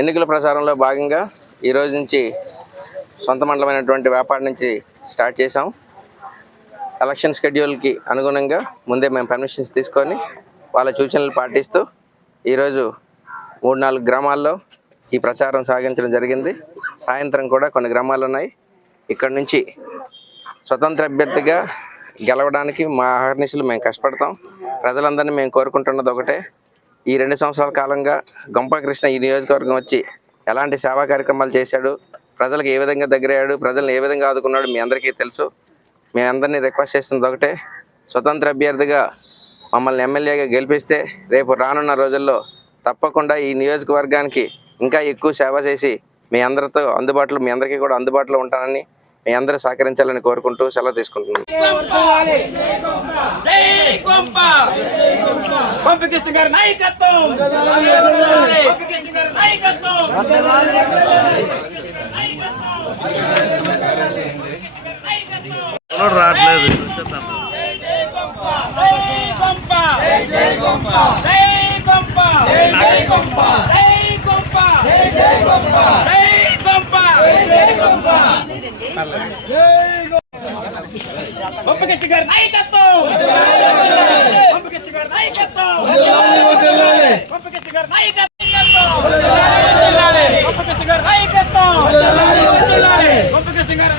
ఎన్నికల ప్రచారంలో భాగంగా ఈరోజు నుంచి సొంత మండలమైనటువంటి వేపాడ నుంచి స్టార్ట్ చేసాం. ఎలక్షన్ షెడ్యూల్కి అనుగుణంగా ముందే మేము పర్మిషన్స్ తీసుకొని వాళ్ళ సూచనలు పాటిస్తూ ఈరోజు 3-4 గ్రామాల్లో ఈ ప్రచారం సాగించడం జరిగింది. సాయంత్రం కూడా కొన్ని గ్రామాలు ఉన్నాయి. ఇక్కడ నుంచి స్వతంత్ర అభ్యర్థిగా గెలవడానికి మా అహర్నిశలు మేము కష్టపడతాం. ప్రజలందరినీ మేము కోరుకుంటున్నది ఒకటే, ఈ 2 సంవత్సరాల కాలంగా గంపా కృష్ణ ఈ నియోజకవర్గం వచ్చి ఎలాంటి సేవా కార్యక్రమాలు చేశాడు, ప్రజలకు ఏ విధంగా దగ్గరయ్యాడు, ప్రజలను ఏ విధంగా ఆదుకున్నాడు మీ అందరికీ తెలుసు. మీ అందరినీ రిక్వెస్ట్ చేస్తున్నది ఒకటే, స్వతంత్ర అభ్యర్థిగా మమ్మల్ని ఎమ్మెల్యేగా గెలిపిస్తే రేపు రానున్న రోజుల్లో తప్పకుండా ఈ నియోజకవర్గానికి ఇంకా ఎక్కువ సేవ చేసి మీ అందరికీ కూడా అందుబాటులో ఉంటానని మీ అందరూ సహకరించాలని కోరుకుంటూ సెలవు తీసుకుంటున్నాను. పంపకృష్ణ గారి నాయకత్వం, పంపకృష్ణ గారి నాయకత్వం, పంపకృష్ణ గారి నాయకత్వం, పంపకృష్ణ గారి నాయకత్వం, పంపకృష్ణ గారి